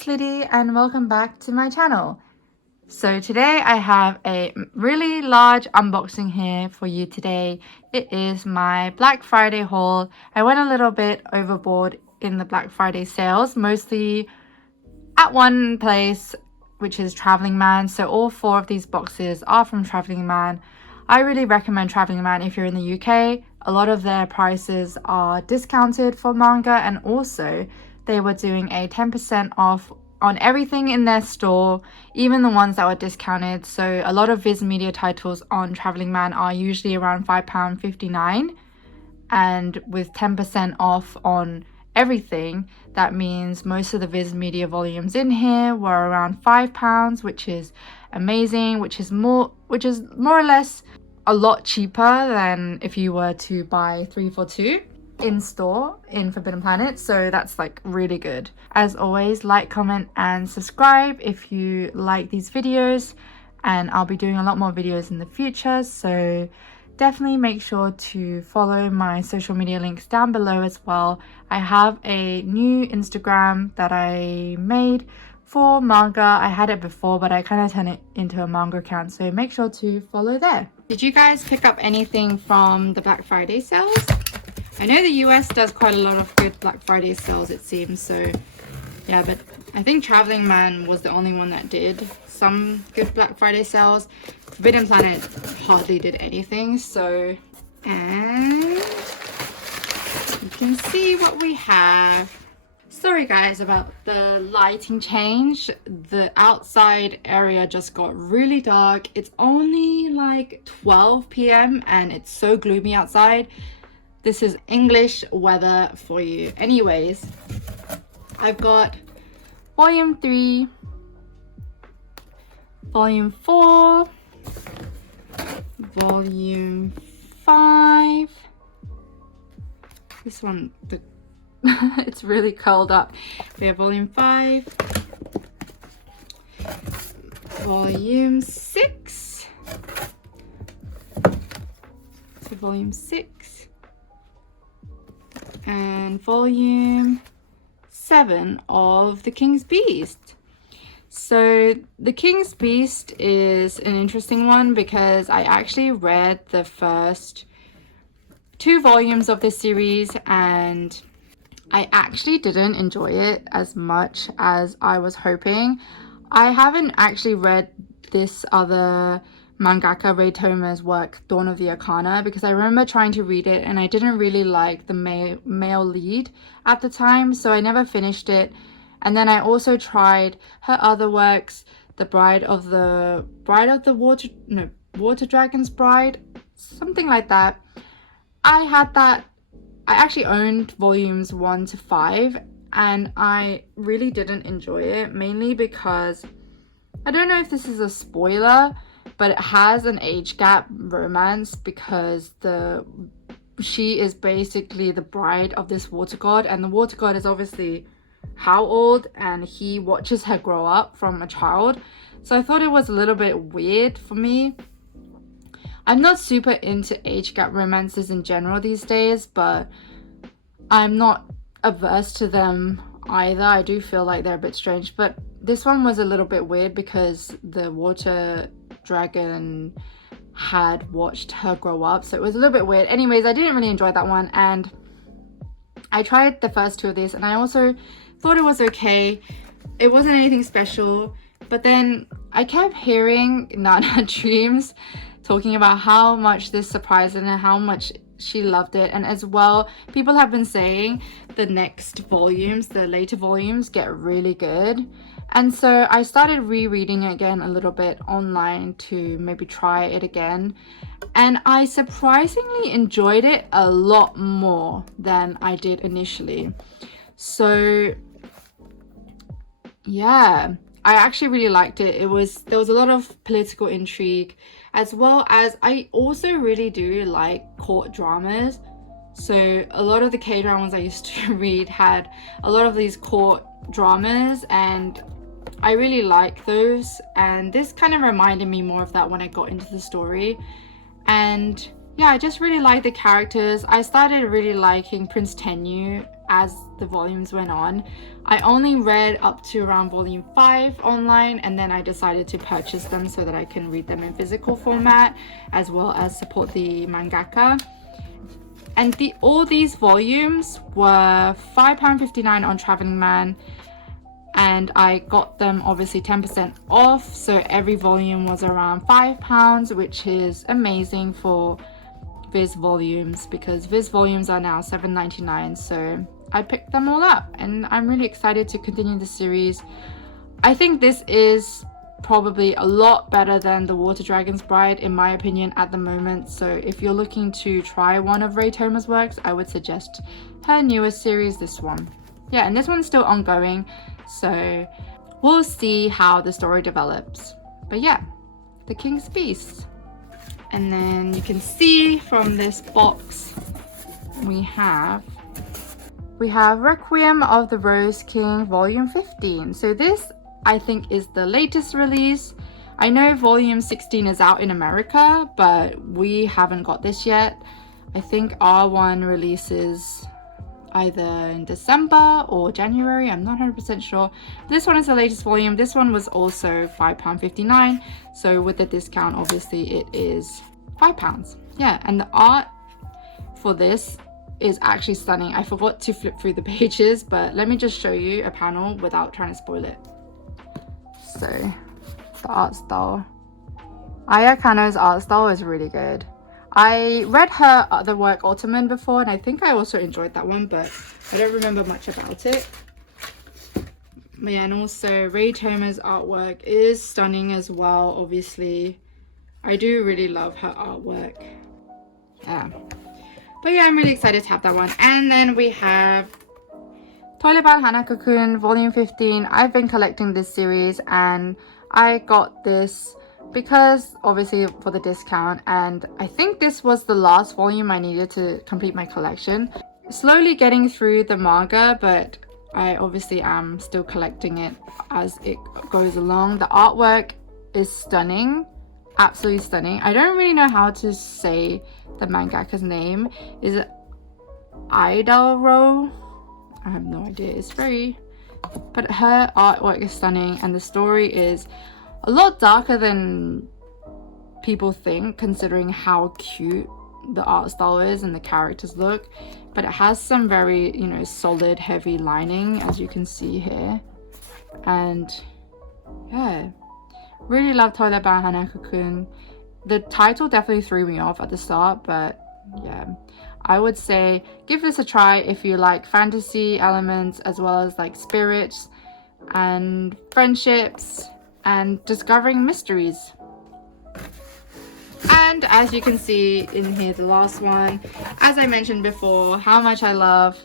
it's Liddy and welcome back to my channel. So today I have a really large unboxing here for you today. It is my Black Friday haul. I went a little bit overboard in the Black Friday sales, mostly at one place, which is Traveling Man. So all 4 of these boxes are from Traveling Man. I really recommend Traveling Man if you're in the UK. A lot of their prices are discounted for manga, and also they were doing a 10% off on everything in their store, even the ones that were discounted. So a lot of Viz Media titles on Traveling Man are usually around £5.59, and with 10% off on everything, that means most of the Viz Media volumes in here were around £5, which is amazing, which is more or less a lot cheaper than if you were to buy 3 for 2 in store in Forbidden Planet. So that's like really good. As always, like, comment and subscribe if you like these videos, and I'll be doing a lot more videos in the future, so definitely make sure to follow my social media links down below as well. I have a new Instagram that I made for manga. I had it before, but I kind of turned it into a manga account, so make sure to follow there. Did you guys pick up anything from the Black Friday sales? I know the US does quite a lot of good Black Friday sales, it seems, so yeah, but I think Traveling Man was the only one that did some good Black Friday sales. Forbidden Planet hardly did anything, so, and you can see what we have. Sorry guys about the lighting change. The outside area just got really dark. It's only like 12 p.m. and it's so gloomy outside. This is English weather for you. Anyways, I've got volume 3, volume 4, volume 5. This one, it's really curled up. We have volume 5, volume 6, so volume 6, and volume 7 of The King's Beast. So The King's Beast is an interesting one because I actually read the first 2 volumes of this series and I actually didn't enjoy it as much as I was hoping. I haven't actually read this other mangaka Ray Toma's work, Dawn of the Arcana, because I remember trying to read it and I didn't really like the male lead at the time, so I never finished it. And then I also tried her other works, The Water Dragon's Bride, something like that. I actually owned volumes 1 to 5 and I really didn't enjoy it, mainly because I don't know if this is a spoiler, but it has an age gap romance because she is basically the bride of this water god, and the water god is obviously how old, and he watches her grow up from a child. So I thought it was a little bit weird for me. I'm not super into age gap romances in general these days, but I'm not averse to them either. I do feel like they're a bit strange, but this one was a little bit weird because the water dragon had watched her grow up, so it was a little bit weird. Anyways, I didn't really enjoy that one, and I tried the first 2 of these and I also thought it was okay. It wasn't anything special, but then I kept hearing Nana Dreams talking about how much this surprised her and how much she loved it, and as well, people have been saying the next volumes, the later volumes, get really good. And so I started rereading it again a little bit online to maybe try it again, and I surprisingly enjoyed it a lot more than I did initially. So yeah, I actually really liked it. There was a lot of political intrigue, as well as I also really do like court dramas. So a lot of the K-dramas I used to read had a lot of these court dramas, and I really like those, and this kind of reminded me more of that when I got into the story. And yeah, I just really like the characters. I started really liking Prince Tenyu as the volumes went on. I only read up to around volume 5 online, and then I decided to purchase them so that I can read them in physical format as well as support the mangaka. And all these volumes were £5.59 on Traveling Man, and I got them obviously 10% off, so every volume was around £5, which is amazing for Viz volumes, because Viz volumes are now £7.99. so I picked them all up and I'm really excited to continue the series. I think this is probably a lot better than the Water Dragon's Bride in my opinion at the moment, so if you're looking to try one of Ray Toma's works, I would suggest her newest series, this one. Yeah, and this one's still ongoing, so we'll see how the story develops. But yeah, The King's Feast. And then you can see from this box we have Requiem of the Rose King volume 15. So this I think is the latest release. I know volume 16 is out in America, but we haven't got this yet. I think R1 releases either in December or January, I'm not 100% sure. This one is the latest volume. This one was also £5.59, so with the discount obviously it is £5. Yeah, and the art for this is actually stunning. I forgot to flip through the pages, but let me just show you a panel without trying to spoil it. So the art style, Aya Kano's art style is really good. I read her other work Ottoman before, and I think I also enjoyed that one, but I don't remember much about it. But yeah, and also Ray Toma's artwork is stunning as well, obviously. I do really love her artwork. Yeah. But yeah, I'm really excited to have that one. And then we have Toilet Bowl Hanako-kun volume 15. I've been collecting this series and I got this because obviously for the discount, and I think this was the last volume I needed to complete my collection. Slowly getting through the manga, but I obviously am still collecting it as it goes along. The artwork is stunning, absolutely stunning. I don't really know how to say the mangaka's name. Is it Idalro? I have no idea. It's very, but her artwork is stunning and the story is a lot darker than people think, considering how cute the art style is and the characters look. But it has some very, you know, solid, heavy lining, as you can see here. And yeah, really love Toilet Bowl Hanako-kun. The title definitely threw me off at the start, but yeah, I would say give this a try if you like fantasy elements as well as like spirits and friendships and discovering mysteries. And as you can see in here, the last one, as I mentioned before, how much I love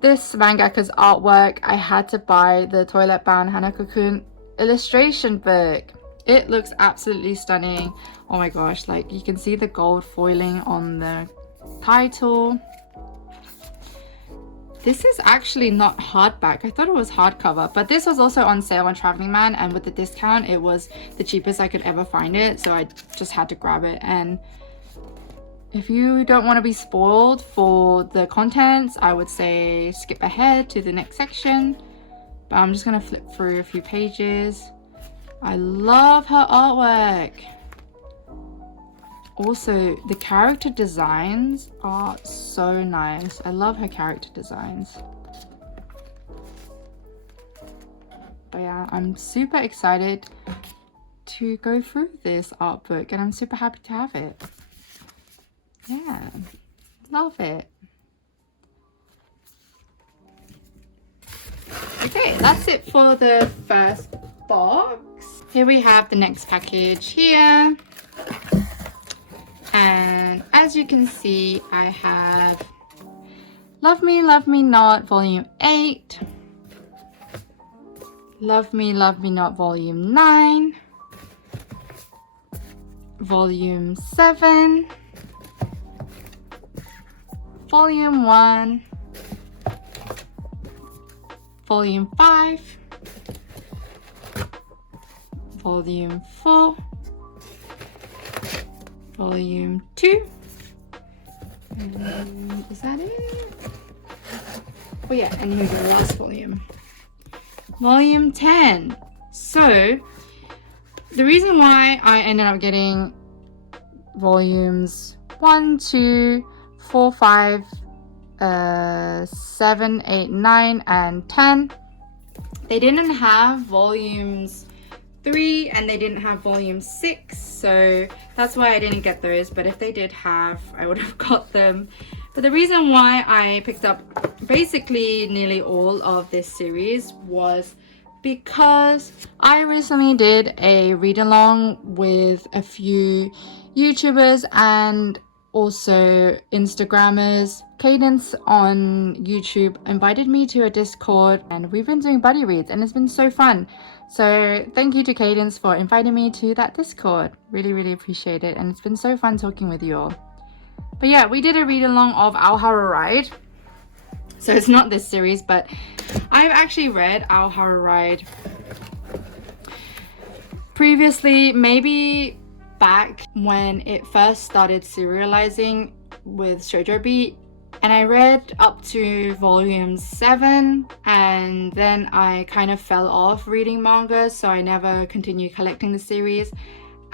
this mangaka's artwork. I had to buy the Toilet Bowl Hanako-kun illustration book. It looks absolutely stunning. Oh my gosh, like you can see the gold foiling on the title. This is actually not hardback. I thought it was hardcover, but this was also on sale on Traveling Man, and with the discount it was the cheapest I could ever find it, so I just had to grab it. And if you don't want to be spoiled for the contents, I would say skip ahead to the next section, but I'm just gonna flip through a few pages. I love her artwork. Also, the character designs are so nice. I love her character designs. But yeah, I'm super excited to go through this art book and I'm super happy to have it. Yeah, love it. Okay, that's it for the first box. Here we have the next package here. And as you can see, I have Love Me, Love Me Not Volume 8, Love Me, Love Me Not Volume 9, Volume 7, Volume 1, Volume 5, Volume 4, Volume 2, and is that it? Oh yeah, and here's the last volume. Volume 10. So, the reason why I ended up getting volumes 1, 2, 4, 5, 7, 8, 9, and 10. They didn't have volumes 3 and they didn't have volume 6, so that's why I didn't get those. But if they did have, I would have got them. But the reason why I picked up basically nearly all of this series was because I recently did a read along with a few YouTubers and also Instagrammers. Cadence on YouTube invited me to a Discord and we've been doing buddy reads and it's been so fun. So thank you to Cadence for inviting me to that Discord. Really appreciate it, and it's been so fun talking with you all. But yeah, we did a read along of Our Haru Ride. So it's not this series, but I've actually read Our Haru Ride previously, maybe back when it first started serializing with Shoujo Beat, and I read up to volume 7 and then I kind of fell off reading manga, so I never continued collecting the series.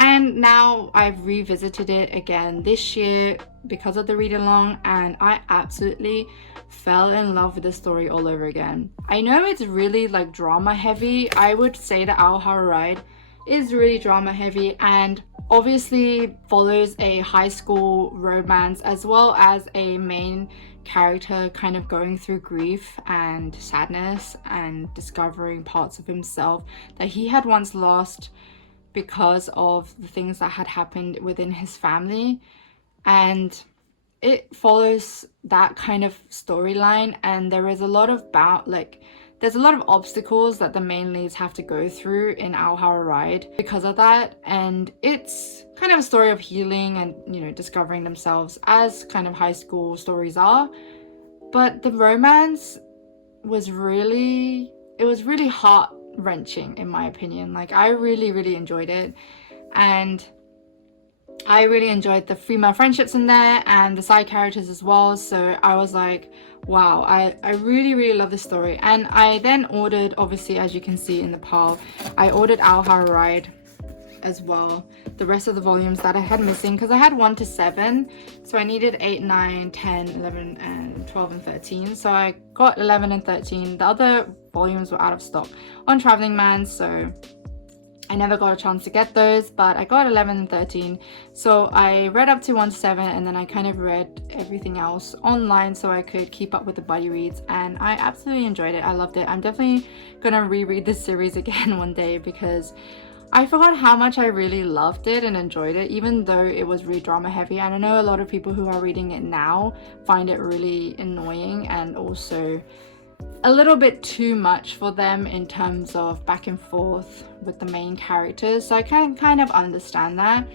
And now I've revisited it again this year because of the read along, and I absolutely fell in love with the story all over again. I know it's really like drama heavy. I would say that Our Haru Ride is really drama heavy and obviously follows a high school romance as well as a main character kind of going through grief and sadness and discovering parts of himself that he had once lost because of the things that had happened within his family. And it follows that kind of storyline, and there is a lot of there's a lot of obstacles that the main leads have to go through in Our Haru Ride because of that. And it's kind of a story of healing and, you know, discovering themselves as kind of high school stories are. But the romance was really heart-wrenching in my opinion. Like, I really enjoyed it, and I really enjoyed the female friendships in there and the side characters as well. So I was like, wow, I really love this story. And I then ordered, obviously, as you can see in the pile, I ordered Our Haru Ride as well, the rest of the volumes that I had missing, because I had 1 to 7, so I needed 8, 9, 10, 11 and 12 and 13. So I got 11 and 13. The other volumes were out of stock on Traveling Man, so I never got a chance to get those, but I got 11 and 13. So I read up to 1 to 7, and then I kind of read everything else online so I could keep up with the buddy reads, and I absolutely enjoyed it. I loved it. I'm definitely gonna reread this series again one day because I forgot how much I really loved it and enjoyed it, even though it was really drama heavy. And I know a lot of people who are reading it now find it really annoying and also a little bit too much for them in terms of back and forth with the main characters. So I can kind of understand that,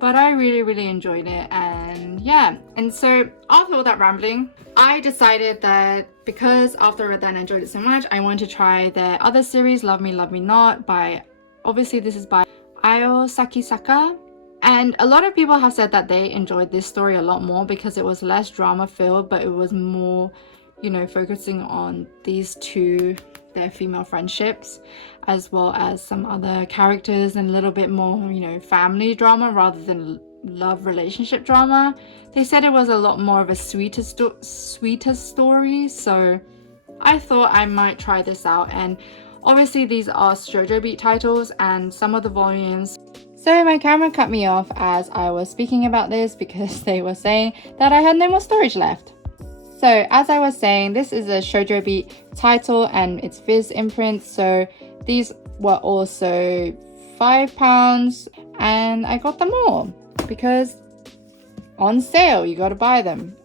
but I really enjoyed it. And yeah, and so after all that rambling, I decided that because after I read that and enjoyed it so much, I wanted to try their other series, Love Me Love Me Not, by obviously this is by Ayo Sakisaka. And a lot of people have said that they enjoyed this story a lot more because it was less drama filled, but it was more, you know, focusing on these two, their female friendships, as well as some other characters, and a little bit more, you know, family drama rather than love relationship drama. They said it was a lot more of a sweeter story, so I thought I might try this out. And obviously these are Shoujo Beat titles and some of the volumes. So my camera cut me off as I was speaking about this because they were saying that I had no more storage left. So as I was saying, this is a Shoujo Beat title and it's Viz imprint. So these were also £5 and I got them all because on sale, you got to buy them.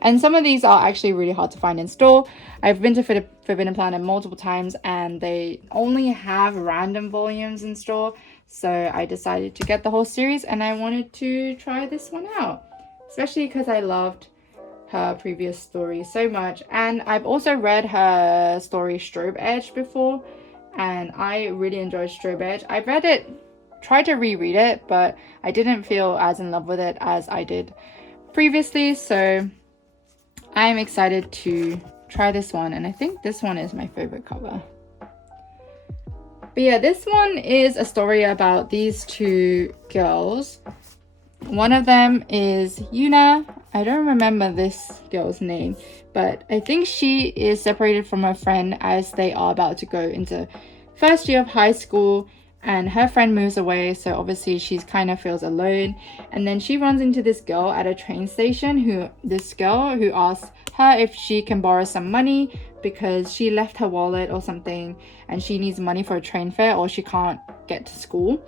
And some of these are actually really hard to find in store. I've been to Forbidden Planet multiple times and they only have random volumes in store. So I decided to get the whole series and I wanted to try this one out, especially because I loved her previous story so much. And I've also read her story Strobe Edge before and I really enjoyed Strobe Edge. I've read it, tried to reread it, but I didn't feel as in love with it as I did previously. So I'm excited to try this one, and I think this one is my favorite cover. But yeah, this one is a story about these two girls. One of them is Yuna. I don't remember this girl's name, but I think she is separated from her friend as they are about to go into first year of high school, and her friend moves away, so obviously she's kind of feels alone. And then she runs into this girl at a train station who asks her if she can borrow some money because she left her wallet or something and she needs money for a train fare or she can't get to school.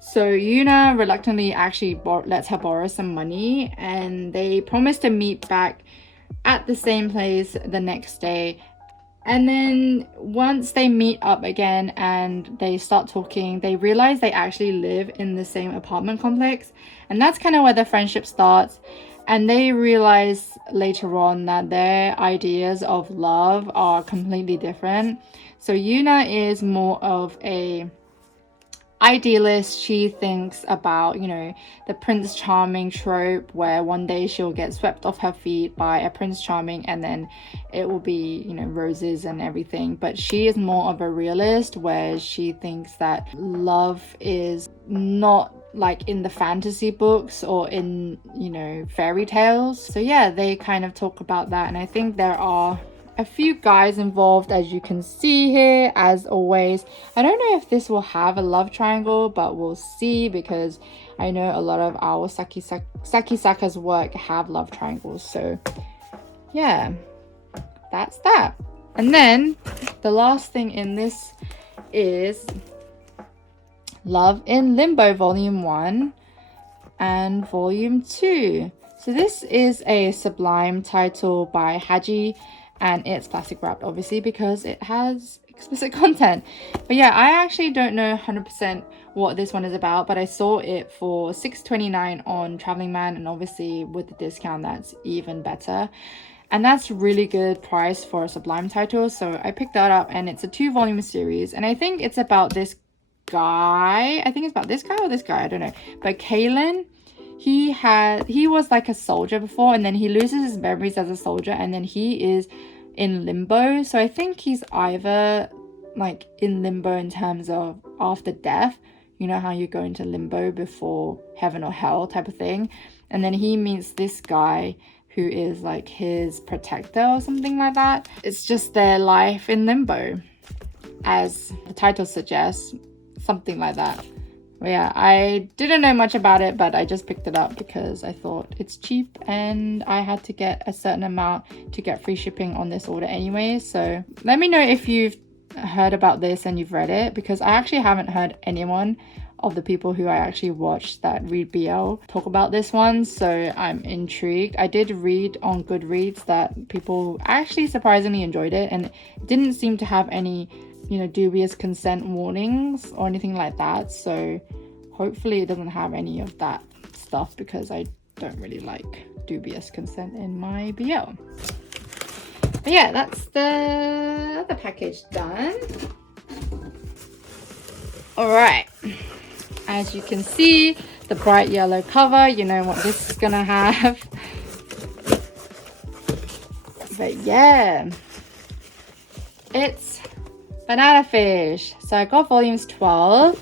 So Yuna reluctantly actually lets her borrow some money, and they promise to meet back at the same place the next day. And then once they meet up again and they start talking, they realize they actually live in the same apartment complex, and that's kind of where the friendship starts. And they realize later on that their ideas of love are completely different. So Yuna is more of a idealist. She thinks about, you know, the Prince Charming trope where one day she'll get swept off her feet by a Prince Charming and then it will be, you know, roses and everything. But she is more of a realist where she thinks that love is not like in the fantasy books or in, you know, fairy tales. So yeah, they kind of talk about that, and I think there are a few guys involved, as you can see here, as always. I don't know if this will have a love triangle, but we'll see, because I know a lot of our Sakisaka's work have love triangles. So yeah, that's that. And then the last thing in this is Love in Limbo Volume 1 and Volume 2. So this is a Sublime title by Haji, and it's plastic wrapped obviously because it has explicit content. But yeah, I actually don't know 100% what this one is about, but I saw it for $6.29 on Traveling Man, and obviously with the discount that's even better, and that's really good price for a Sublime title. So I picked that up, and it's a 2-volume series, and I think it's about this guy. I think it's about this guy or this guy, I don't know, but Kalen, he was like a soldier before, and then he loses his memories as a soldier, and then he is in limbo. So I think he's either like in limbo in terms of after death, you know how you go into limbo before heaven or hell type of thing, and then he meets this guy who is like his protector or something like that. It's just their life in limbo, as the title suggests, something like that. But yeah, I didn't know much about it, but I just picked it up because I thought it's cheap and I had to get a certain amount to get free shipping on this order anyway. So let me know if you've heard about this and you've read it, because I actually haven't heard anyone of the people who I actually watched that read BL talk about this one, so I'm intrigued. I did read on Goodreads that people actually surprisingly enjoyed it, and it didn't seem to have any, you know, dubious consent warnings or anything like that. So hopefully it doesn't have any of that stuff, because I don't really like dubious consent in my BL. But yeah, that's the package done. All right, as you can see, the bright yellow cover, you know what this is gonna have. But yeah, it's Banana Fish. So I got volumes 12,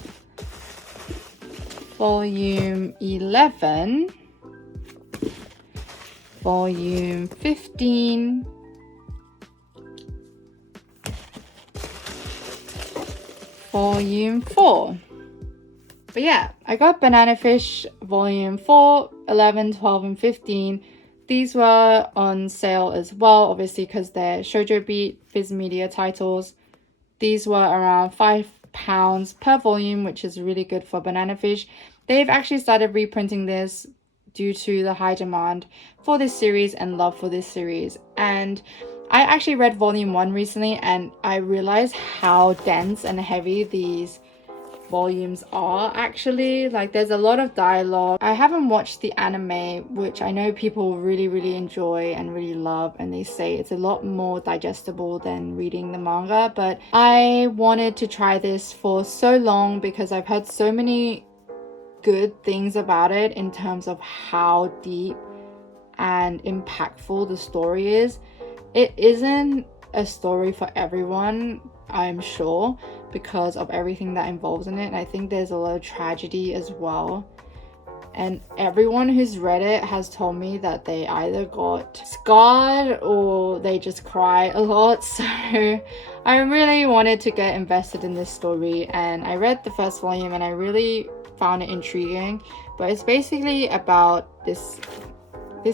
volume 11, volume 15, volume 4. But yeah, I got Banana Fish volume 4, 11, 12, and 15. These were on sale as well, obviously, because they're Shoujo Beat Viz Media titles. These were around £5 per volume, which is really good for Banana Fish. They've actually started reprinting this due to the high demand for this series and love for this series. And I actually read volume 1 recently, and I realized how dense and heavy these volumes are actually. Like, there's a lot of dialogue. I haven't watched the anime, which I know people really enjoy and really love, and they say it's a lot more digestible than reading the manga, but I wanted to try this for so long because I've heard so many good things about it in terms of how deep and impactful the story is. It isn't a story for everyone, I'm sure, because of everything that involves in it. And I think there's a lot of tragedy as well. And everyone who's read it has told me that they either got scarred or they just cry a lot. So I really wanted to get invested in this story, and I read the first volume and I really found it intriguing. But it's basically about this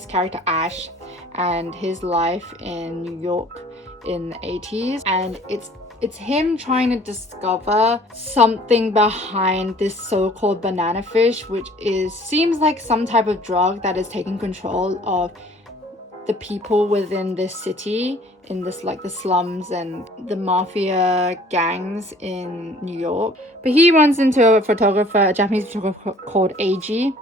character Ash and his life in New York in the 80s, and it's him trying to discover something behind this so-called banana fish, which seems like some type of drug that is taking control of the people within this city, in this like the slums and the mafia gangs in New York. But he runs into a Japanese photographer called Eiji,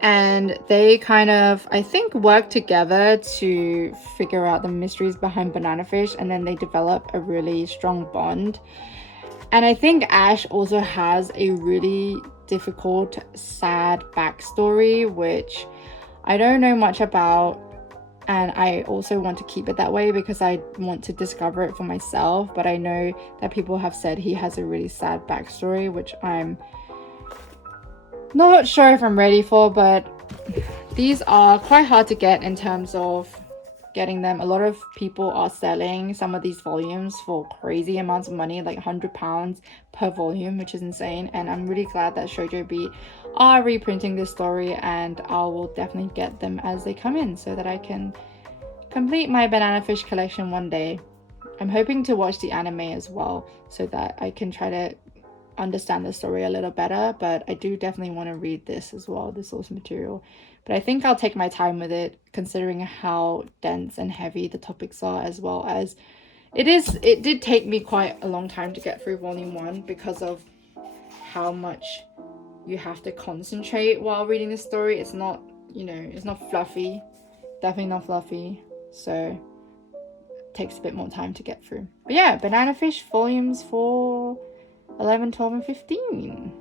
and they kind of, I think, work together to figure out the mysteries behind banana fish, and then they develop a really strong bond. And I think Ash also has a really difficult, sad backstory, which I don't know much about, and I also want to keep it that way because I want to discover it for myself. But I know that people have said he has a really sad backstory, which I'm not sure if I'm ready for, but these are quite hard to get in terms of getting them. A lot of people are selling some of these volumes for crazy amounts of money, like £100 per volume, which is insane. And I'm really glad that Shoujo Beat are reprinting this story, and I will definitely get them as they come in so that I can complete my banana fish collection one day. I'm hoping to watch the anime as well so that I can try to understand the story a little better, but I do definitely want to read this as well, the source material. But I think I'll take my time with it, considering how dense and heavy the topics are, as well as it did take me quite a long time to get through volume 1 because of how much you have to concentrate while reading the story. It's not, it's not fluffy, definitely not fluffy, so it takes a bit more time to get through. But yeah, Banana Fish volumes 4, 11, 12, and 15.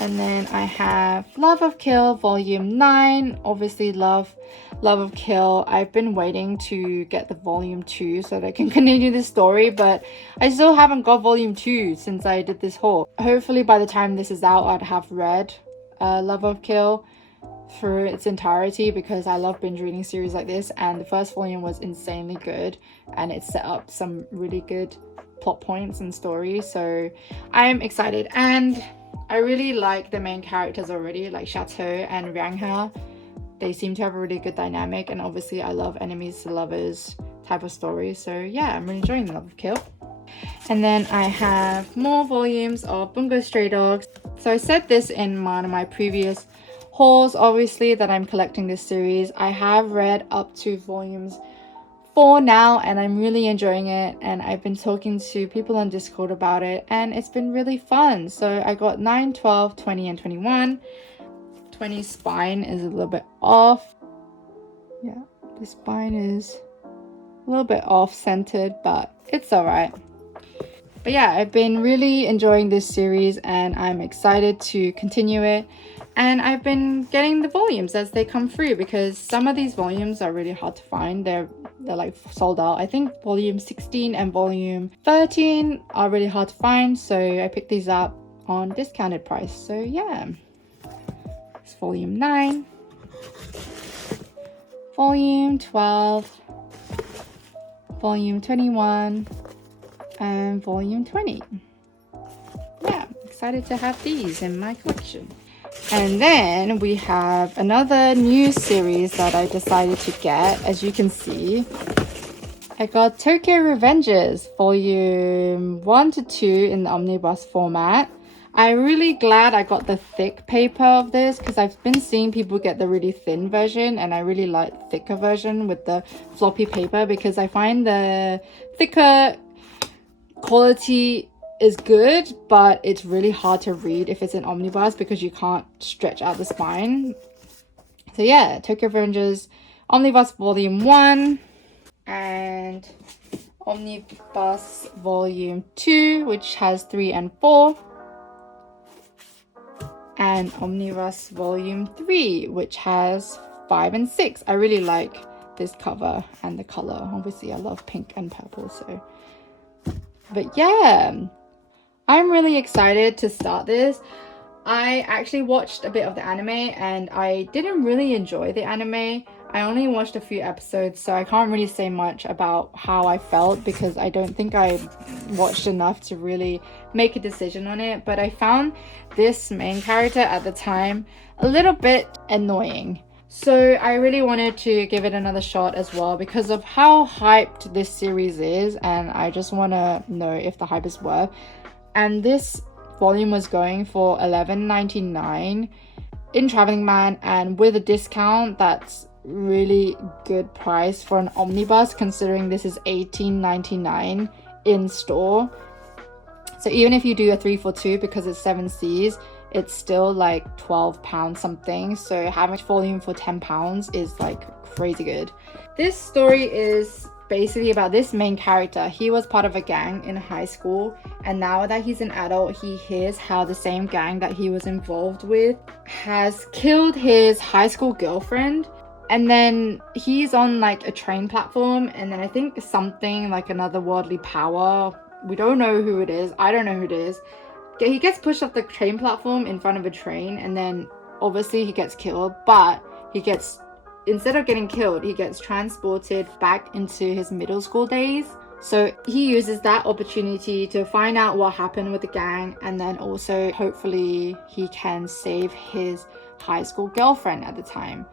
And then I have Love of Kill volume 9. Obviously love of Kill. I've been waiting to get the volume 2 so that I can continue this story, but I still haven't got volume 2 since I did this haul. Hopefully by the time this is out, I'd have read Love of Kill through its entirety, because I love binge reading series like this, and the first volume was insanely good and it set up some really good plot points and stories. So I'm excited, and I really like the main characters already, like Chateau and Ryangha. They seem to have a really good dynamic, and obviously I love enemies to lovers type of story. So yeah, I'm really enjoying Love of Kill. And then I have more volumes of Bungo Stray Dogs. So I said this in one of my previous hauls, obviously, that I'm collecting this series. I have read up to volumes 4 now, and I'm really enjoying it, and I've been talking to people on Discord about it, and it's been really fun. So I got 9, 12, 20, and 21. 20 spine is a little bit off. Yeah, the spine is a little bit off-centered, but it's alright. But yeah, I've been really enjoying this series, and I'm excited to continue it. And I've been getting the volumes as they come through, because some of these volumes are really hard to find. They're like sold out. I think volume 16 and volume 13 are really hard to find, so I picked these up on discounted price. So yeah, it's volume 9, volume 12, volume 21, and volume 20. Yeah, excited to have these in my collection. And then we have another new series that I decided to get. As you can see, I got Tokyo Revengers volume 1 to 2 in the omnibus format. I'm really glad I got the thick paper of this, because I've been seeing people get the really thin version, and I really like the thicker version with the floppy paper, because I find the thicker quality is good, but it's really hard to read if it's an omnibus because you can't stretch out the spine. So yeah, Tokyo Revengers Omnibus Volume 1 and Omnibus Volume 2, which has 3 and 4, and Omnibus Volume 3, which has 5 and 6. I really like this cover and the color. Obviously I love pink and purple, so. But yeah, I'm really excited to start this. I actually watched a bit of the anime and I didn't really enjoy the anime. I only watched a few episodes, so I can't really say much about how I felt because I don't think I watched enough to really make a decision on it. But I found this main character at the time a little bit annoying. So I really wanted to give it another shot as well because of how hyped this series is, and I just want to know if the hype is worth. And this volume was going for $11.99 in Traveling Man, and with a discount that's really good price for an omnibus considering this is $18.99 in store. So even if you do a 3 for 2 because it's 7 C's, it's still like £12 something. So having volume for £10 is like crazy good. This story is basically about this main character. He was part of a gang in high school, and now that he's an adult, he hears how the same gang that he was involved with has killed his high school girlfriend. And then he's on like a train platform, and then I think something like another worldly power, we don't know who it is, I don't know who it is, he gets pushed off the train platform in front of a train, and then obviously he gets killed, but instead of getting killed, he gets transported back into his middle school days. So he uses that opportunity to find out what happened with the gang, and then also hopefully he can save his high school girlfriend at the time.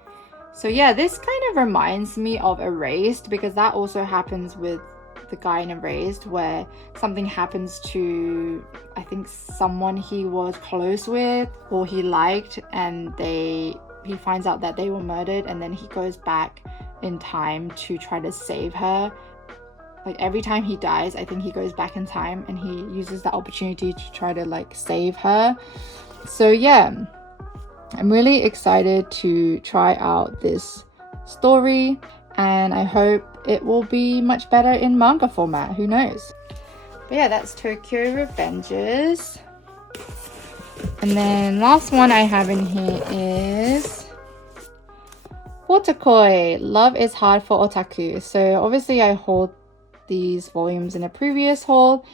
So yeah, this kind of reminds me of Erased, because that also happens with the guy in Erased, where something happens to, I think, someone he was close with or he liked, and he finds out that they were murdered, and then he goes back in time to try to save her. Like every time he dies, I think he goes back in time and he uses that opportunity to try to like save her. So yeah, I'm really excited to try out this story, and I hope it will be much better in manga format. Who knows? But yeah, that's Tokyo Revengers. And then last one I have in here is wotakoi, Love is Hard for Otaku. So obviously I hauled these volumes in a previous haul,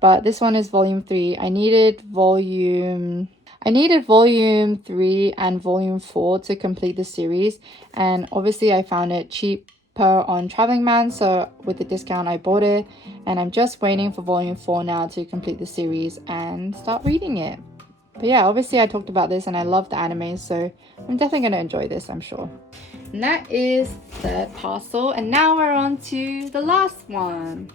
but this one is volume 3. I needed volume 3 and volume 4 to complete the series, and obviously I found it cheaper on Traveling Man, so with the discount I bought it, and I'm just waiting for volume 4 now to complete the series and start reading it. But yeah, obviously I talked about this and I love the anime, so I'm definitely going to enjoy this, I'm sure. And that is the parcel, and now we're on to the last one.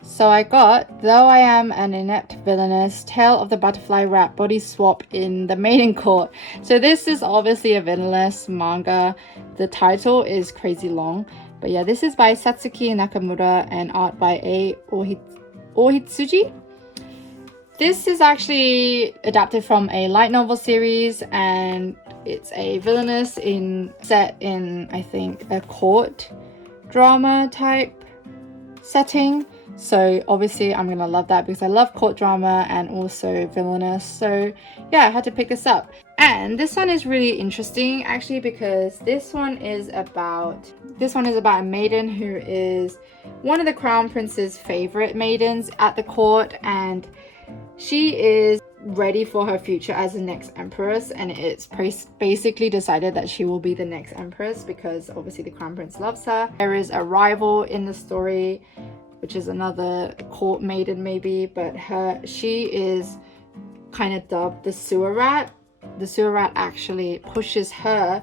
So I got Though I Am an Inept Villainess, Tale of the Butterfly Wrap Body Swap in the Maiden Court. So this is obviously a villainess manga. The title is crazy long. But yeah, this is by Satsuki Nakamura and art by Ohitsuji. This is actually adapted from a light novel series, and it's a villainess set in, I think, a court drama type setting. So obviously I'm gonna love that because I love court drama and also villainous. So yeah, I had to pick this up. And this one is really interesting actually, because this one is about a maiden who is one of the crown prince's favorite maidens at the court, and she is ready for her future as the next empress, and it's basically decided that she will be the next empress because obviously the crown prince loves her. There is a rival in the story, which is another court maiden maybe, but she is kind of dubbed the sewer rat. The sewer rat actually pushes her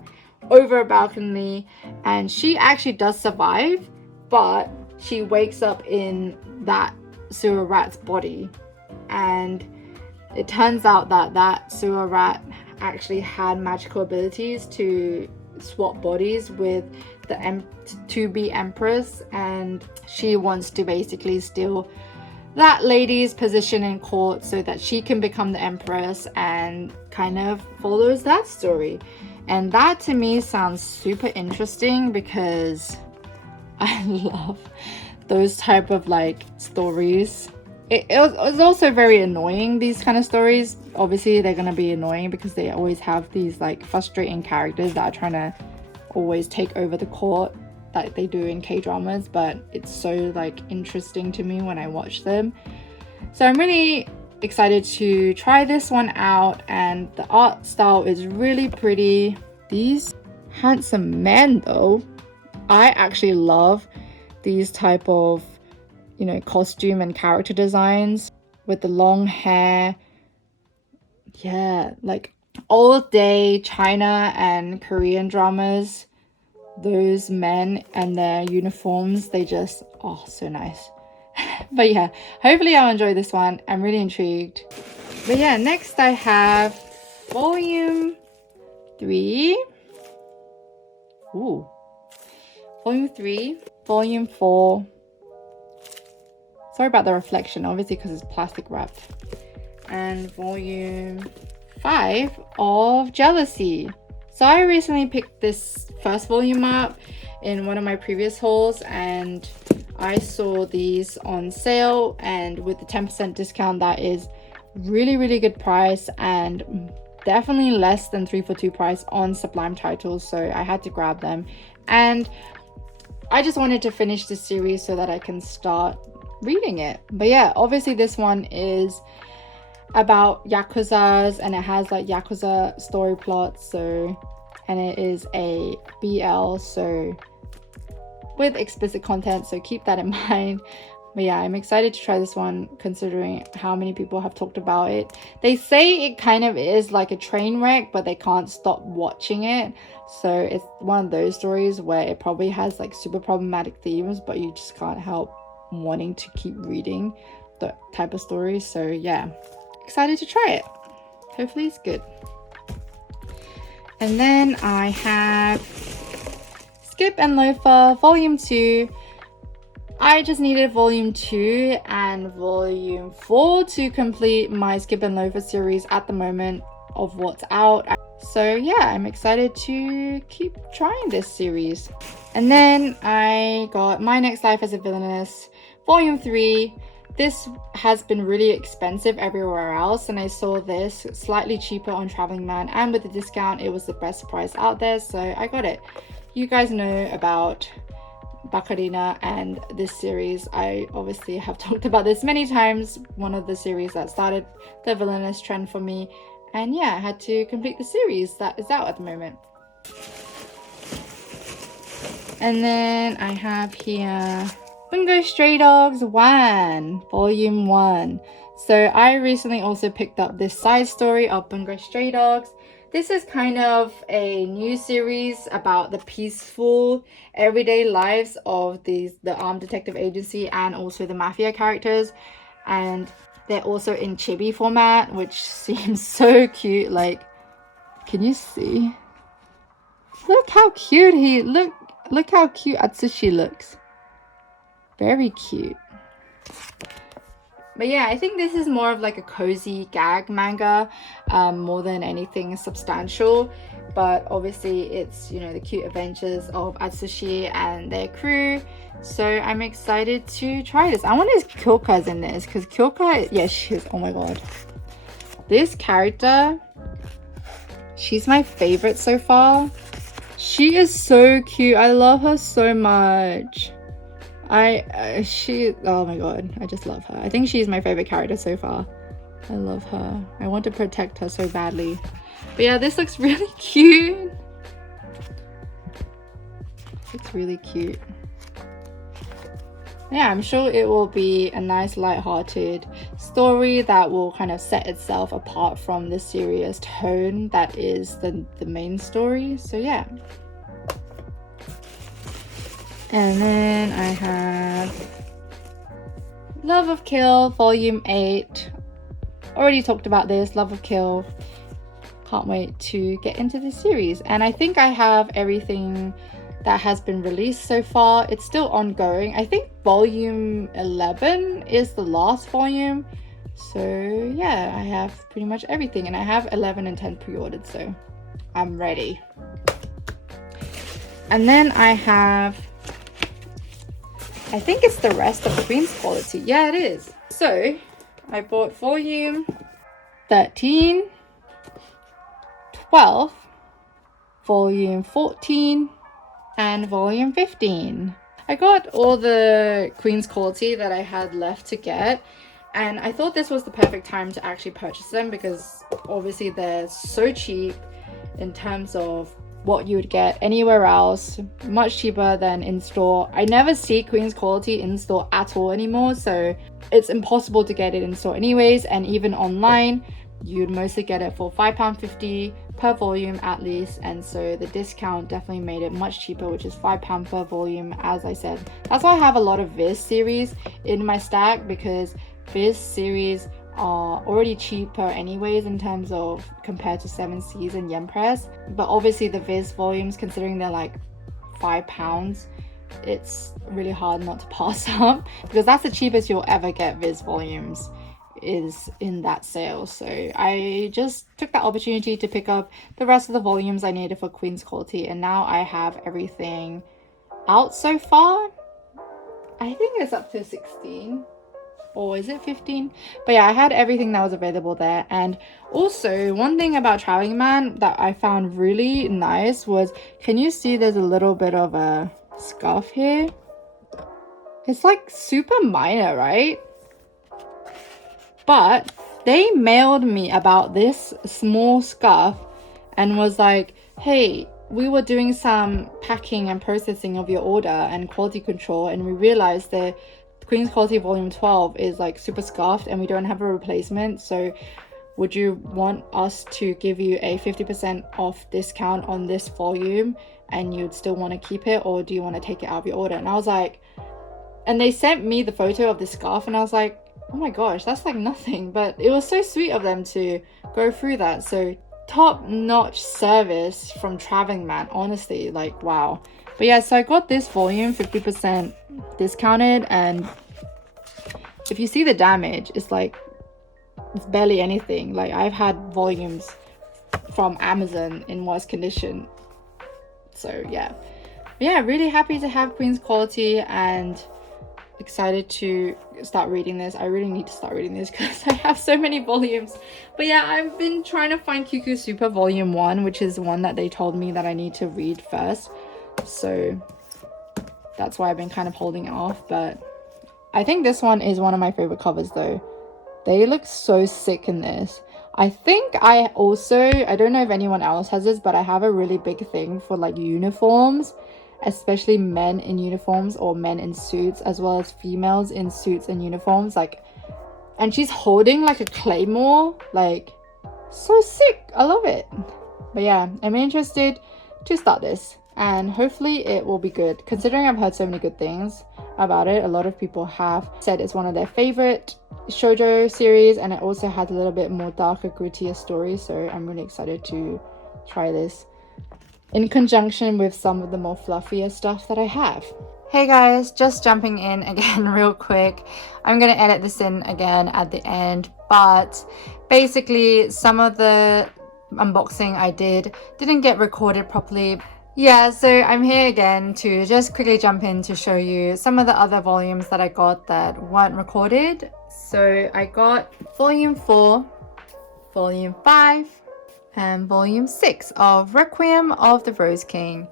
over a balcony, and she actually does survive, but she wakes up in that sewer rat's body, and it turns out that sewer rat actually had magical abilities to swap bodies with the to-be empress, and she wants to basically steal that lady's position in court so that she can become the empress, and kind of follows that story. And that to me sounds super interesting because I love those type of like stories. It was also very annoying, these kind of stories. Obviously they're gonna be annoying because they always have these like frustrating characters that are trying to always take over the court that they do in K-dramas, but it's so like interesting to me when I watch them. So I'm really excited to try this one out, and the art style is really pretty. These handsome men though, I actually love these type of, you know, costume and character designs with the long hair. Yeah, like old day China and Korean dramas, those men and their uniforms, they just, oh, so nice. But yeah, hopefully I'll enjoy this one. I'm really intrigued. But yeah, next I have volume 3. Ooh. Volume 3, volume 4. Sorry about the reflection, obviously because it's plastic wrapped. And volume 5 of Jealousy. So I recently picked this first volume up in one of my previous hauls, and I saw these on sale, and with the 10% discount, that is really good price, and definitely less than 3 for 2 price on Sublime titles, so I had to grab them. And I just wanted to finish this series so that I can start reading it. But yeah, obviously this one is about Yakuzas, and it has like Yakuza story plots, so, and it is a BL, so with explicit content, so keep that in mind. But yeah, I'm excited to try this one considering how many people have talked about it. They say it kind of is like a train wreck, but they can't stop watching it. So it's one of those stories where it probably has like super problematic themes, but you just can't help wanting to keep reading the type of story. So yeah, excited to try it. Hopefully it's good. And then I have Skip and Loafer volume 2. I just needed volume 2 and volume 4 to complete my Skip and Loafer series at the moment of what's out. So yeah, I'm excited to keep trying this series. And then I got My Next Life as a Villainess volume 3. This has been really expensive everywhere else, and I saw this slightly cheaper on Traveling Man, and with the discount it was the best price out there, so I got it. You guys know about Bacarina and this series. I obviously have talked about this many times, one of the series that started the villainous trend for me, and yeah, I had to complete the series that is out at the moment. And then I have here Bungo Stray Dogs 1 volume 1. So I recently also picked up this side story of Bungo Stray Dogs. This is kind of a new series about the peaceful everyday lives of the armed detective agency and also the mafia characters, and they're also in chibi format, which seems so cute. Like, can you see? Look how cute look how cute Atsushi looks. Very cute. But yeah, I think this is more of like a cozy gag manga, more than anything substantial. But obviously it's, you know, the cute adventures of Atsushi and their crew. So I'm excited to try this. I wonder if Kyoka's in this, because Kyoka, yeah, she is. Oh my god. This character, she's my favorite so far. She is so cute. I love her so much. Oh my god, I just love her. I think she's my favorite character so far. I love her. I want to protect her so badly. But yeah, this looks really cute. It's really cute. Yeah, I'm sure it will be a nice light-hearted story that will kind of set itself apart from the serious tone that is the main story. So yeah. And then I have Love of Kill volume 8. Already talked about this, Love of Kill. Can't wait to get into this series. And I think I have everything that has been released so far. It's still ongoing. I think volume 11 is the last volume. So yeah, I have pretty much everything. And I have 11 and 10 pre-ordered, so I'm ready. And then I have, I think it's the rest of Queen's Quality. Yeah, it is. So I bought volume 13, 12, volume 14, and volume 15. I got all the Queen's Quality that I had left to get, and I thought this was the perfect time to actually purchase them because obviously they're so cheap in terms of what you would get anywhere else, much cheaper than in store. I never see Queen's Quality in store at all anymore, so it's impossible to get it in store anyways, and even online you'd mostly get it for £5.50 per volume at least, and so the discount definitely made it much cheaper, which is £5 per volume. As I said, that's why I have a lot of Viz series in my stack, because Viz series are already cheaper anyways in terms of compared to 7Cs and Yen Press, but obviously the Viz volumes, considering they're like £5, it's really hard not to pass up, because that's the cheapest you'll ever get Viz volumes is in that sale. So I just took that opportunity to pick up the rest of the volumes I needed for Queen's Quality, and now I have everything out so far. I think it's up to 16, or is it 15? But yeah, I had everything that was available there. And also, one thing about Traveling Man that I found really nice was, can you see there's a little bit of a scuff here? It's like super minor, right? But they mailed me about this small scuff and was like, hey, we were doing some packing and processing of your order and quality control, and we realized that Queen's Quality Volume 12 is like super scuffed and we don't have a replacement, so would you want us to give you a 50% off discount on this volume and you'd still want to keep it, or do you want to take it out of your order? And I was like, and they sent me the photo of the scarf, and I was like, oh my gosh, that's like nothing. But it was so sweet of them to go through that. So top-notch service from Traveling Man, honestly, like wow. But yeah, so I got this volume 50% discounted, and if you see the damage, it's like it's barely anything. Like I've had volumes from Amazon in worse condition. So yeah, but yeah, really happy to have Queen's Quality and excited to start reading this. I really need to start reading this because I have so many volumes. But yeah, I've been trying to find QQ Super Volume 1, which is one that they told me that I need to read first, so that's why I've been kind of holding it off. But I think this one is one of my favorite covers though. They look so sick in this. I think I don't know if anyone else has this, but I have a really big thing for like uniforms, especially men in uniforms or men in suits, as well as females in suits and uniforms. Like, and she's holding like a claymore, like so sick. I love it. But yeah, I'm interested to start this, and hopefully it will be good, considering I've heard so many good things about it. A lot of people have said it's one of their favorite shoujo series, and it also has a little bit more darker, grittier story, so I'm really excited to try this in conjunction with some of the more fluffier stuff that I have. Hey guys, just jumping in again real quick. I'm gonna edit this in again at the end, but basically some of the unboxing I didn't get recorded properly. Yeah, so I'm here again to just quickly jump in to show you some of the other volumes that I got that weren't recorded. So I got volume 4, volume 5, and volume 6 of Requiem of the Rose King.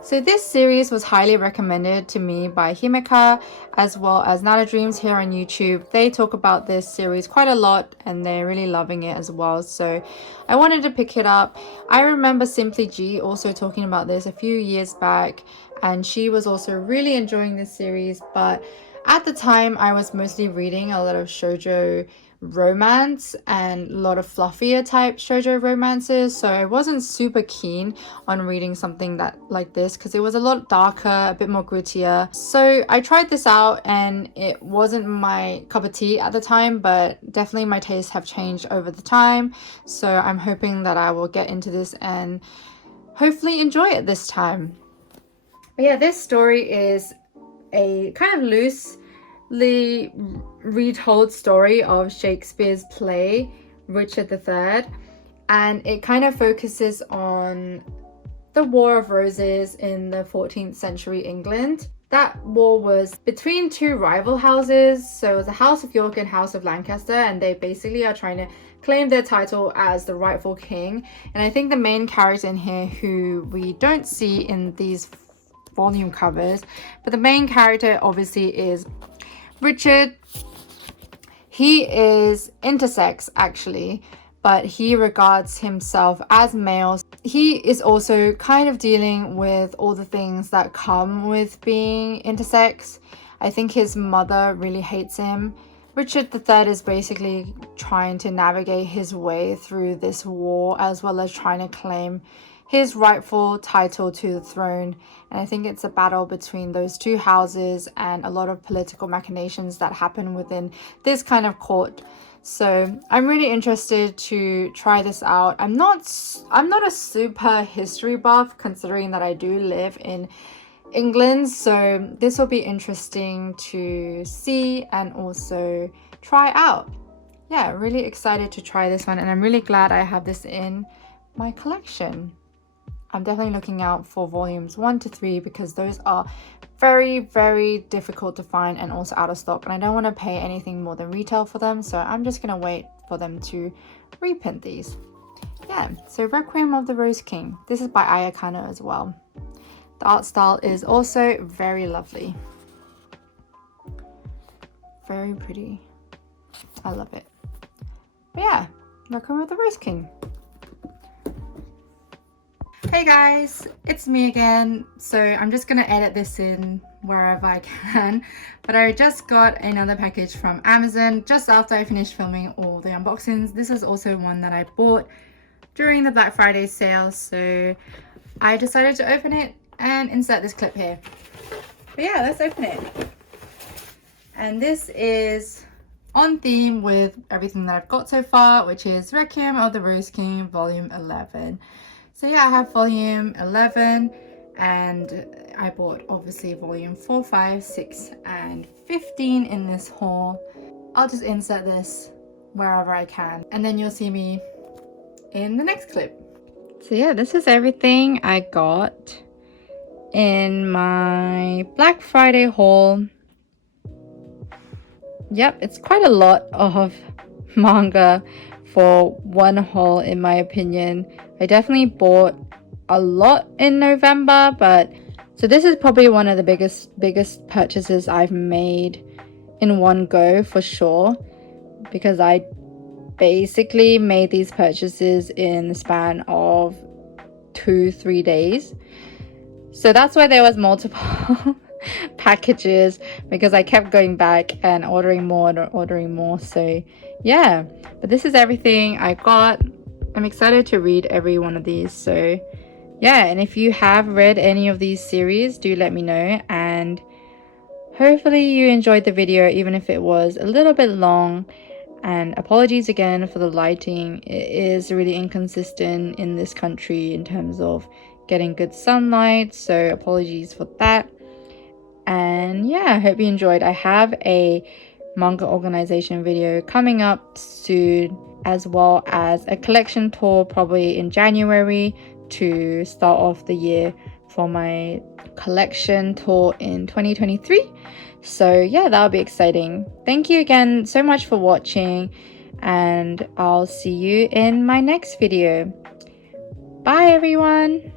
So this series was highly recommended to me by Himeka, as well as Nana Dreams here on YouTube. They talk about this series quite a lot and they're really loving it as well, so I wanted to pick it up. I remember Simply G also talking about this a few years back, and she was also really enjoying this series, but at the time I was mostly reading a lot of shoujo romance and a lot of fluffier type shoujo romances, so I wasn't super keen on reading something that like this because it was a lot darker, a bit more grittier. So I tried this out and it wasn't my cup of tea at the time, but definitely my tastes have changed over the time, so I'm hoping that I will get into this and hopefully enjoy it this time. But yeah, this story is a kind of loosely retold story of Shakespeare's play Richard III, and it kind of focuses on the War of Roses in the 14th century England. That war was between two rival houses, so it was the House of York and House of Lancaster, and they basically are trying to claim their title as the rightful king. And I think the main character in here, who we don't see in these volume covers. But the main character obviously is Richard. He is intersex actually, but he regards himself as male. He is also kind of dealing with all the things that come with being intersex. I think his mother really hates him. Richard III is basically trying to navigate his way through this war, as well as trying to claim his rightful title to the throne. And I think it's a battle between those two houses and a lot of political machinations that happen within this kind of court. So I'm really interested to try this out. I'm not a super history buff, considering that I do live in England, so this will be interesting to see and also try out. Yeah, really excited to try this one, and I'm really glad I have this in my collection. I'm definitely looking out for volumes 1 to 3 because those are very, very difficult to find and also out of stock, and I don't want to pay anything more than retail for them, so I'm just gonna wait for them to reprint these. Yeah, so Requiem of the Rose King. This is by Ayakano as well. The art style is also very lovely. Very pretty. I love it. But yeah, Requiem of the Rose King. Hey guys, it's me again. So I'm just gonna edit this in wherever I can. But I just got another package from Amazon just after I finished filming all the unboxings. This is also one that I bought during the Black Friday sale. So I decided to open it and insert this clip here. But yeah, let's open it. And this is on theme with everything that I've got so far, which is Requiem of the Rose King volume 11. So yeah, I have volume 11 and I bought obviously volume 4, 5, 6 and 15 in this haul. I'll just insert this wherever I can and then you'll see me in the next clip. So yeah, this is everything I got in my Black Friday haul. Yep, it's quite a lot of manga for one haul in my opinion. I definitely bought a lot in November, but so this is probably one of the biggest purchases I've made in one go for sure, because I basically made these purchases in the span of 2-3 days. So that's why there was multiple packages, because I kept going back and ordering more and ordering more. So yeah, but this is everything I got. I'm excited to read every one of these. So yeah, and if you have read any of these series, do let me know, and hopefully you enjoyed the video even if it was a little bit long. And apologies again for the lighting. It is really inconsistent in this country in terms of getting good sunlight, so apologies for that. And yeah, I hope you enjoyed. I have a manga organization video coming up soon, as well as a collection tour probably in January to start off the year for my collection tour in 2023. So yeah, that'll be exciting. Thank you again so much for watching, and I'll see you in my next video. Bye everyone.